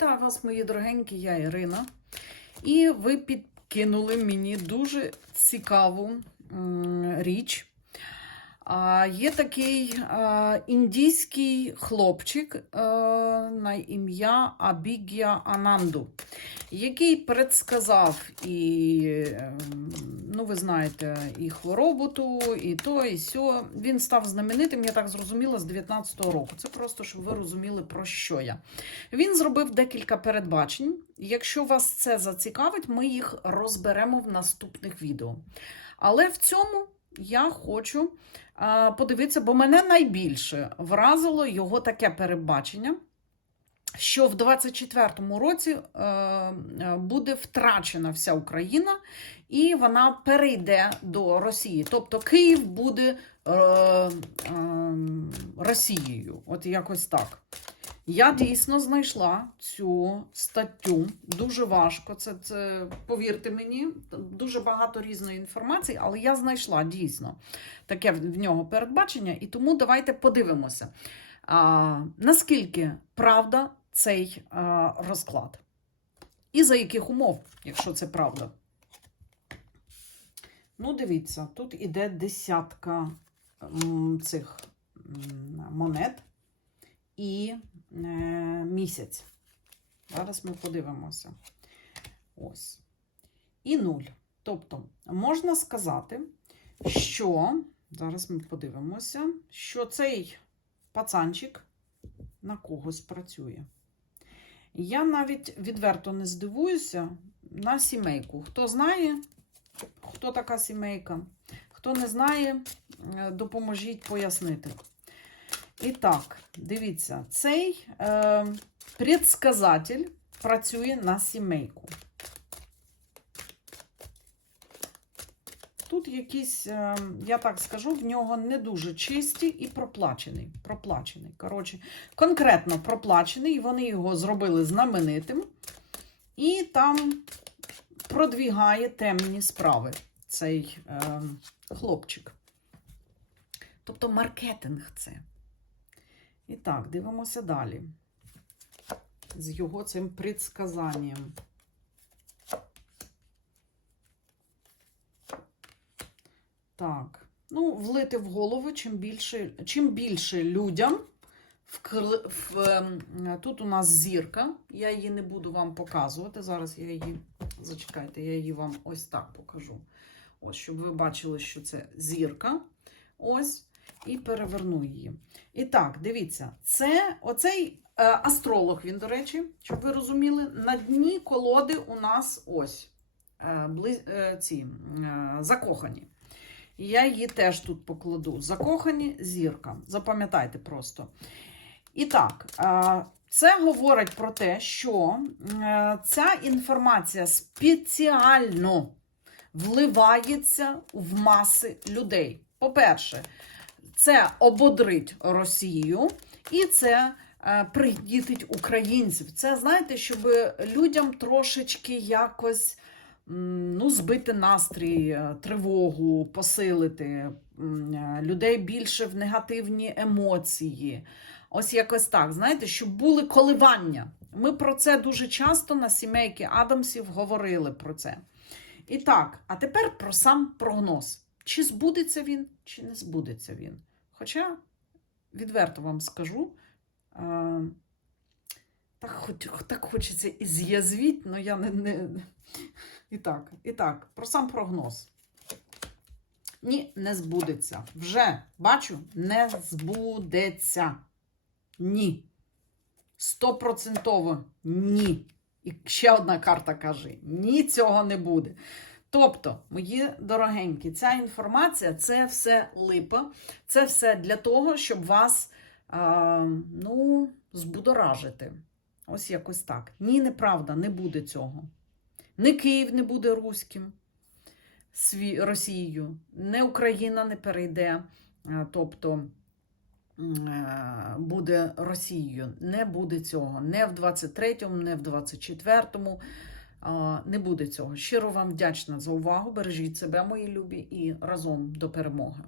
Вітаю вас, мої дорогенькі, я Ірина. І ви підкинули мені дуже цікаву річ. Є такий індійський хлопчик на ім'я Абігія Ананду, який предсказав і, ем, ну, ви знаєте, і хворобу ту, і то, і сьо. Він став знаменитим, я так зрозуміла, з 19-го року. Це просто, щоб ви розуміли, про що я. Він зробив декілька передбачень. Якщо вас це зацікавить, ми їх розберемо в наступних відео. Але в цьому я хочу подивитися, бо мене найбільше вразило його таке передбачення, що в 24-му році е, е, буде втрачена вся Україна, і вона перейде до Росії. Тобто Київ буде е, Росією. От якось так. Я дійсно знайшла цю статтю. Дуже важко. Це, це повірте мені, дуже багато різної інформації, але я знайшла дійсно таке в нього передбачення, і тому давайте подивимося, а, наскільки правда цей а, розклад. І за яких умов, якщо це правда. Ну, дивіться, тут іде десятка цих монет і місяць. Зараз ми подивимося. Ось. І нуль. Тобто, можна сказати, що, зараз ми подивимося, що цей пацанчик на когось працює. Я навіть відверто не здивуюся на сімейку. Хто знає, хто така сімейка? Хто не знає, е, допоможіть пояснити. І так, дивіться, цей е, предсказатель працює на сімейку. Тут якісь, е, я так скажу, в нього не дуже чисті і проплачений. проплачений. Коротше, конкретно проплачений, і вони його зробили знаменитим. І там продвігає темні справи цей е, хлопчик. Тобто маркетинг це. І так, дивимося далі. З його цим предсказанням. Так, ну, влити в голову, чим більше, чим більше людям. вкли- В, ем, тут у нас зірка. Я її не буду вам показувати. Зараз я її, зачекайте, я її вам ось так покажу. Ось, щоб ви бачили, що це зірка. Ось, і переверну її. І так, дивіться, це оцей е, астролог, він, до речі, щоб ви розуміли, на дні колоди у нас ось е, бли, е, ці е, закохані. Я її теж тут покладу. Закохані зірка. Запам'ятайте просто. І так, е, це говорить про те, що е, ця інформація спеціально вливається в маси людей. По-перше, це ободрить Росію і це е, пригнітить українців. Це знаєте, щоб людям трошечки якось ну, збити настрій, е, тривогу, посилити е, людей більше в негативні емоції. Ось якось так, знаєте, щоб були коливання. Ми про це дуже часто на сімейки Адамсів говорили про це. І так, а тепер про сам прогноз. Чи збудеться він, чи не збудеться він. Хоча, відверто вам скажу, е, так, хоч, так хочеться і з'язвіть, але я не, не. І так, і так, про сам прогноз. Ні, не збудеться. Вже бачу, не збудеться. Ні. Стопроцентово ні. І ще одна карта каже: ні, цього не буде. Тобто, мої дорогенькі, ця інформація це все липа, це все для того, щоб вас а, ну, збудоражити. Ось якось так. Ні, неправда, не буде цього. Не Київ не буде руським Росією, не Україна не перейде, тобто е, буде Росією. Не буде цього. Не в 23-му, не в 24-му. Не буде цього. Щиро вам вдячна за увагу. Бережіть себе, мої любі, і разом до перемоги.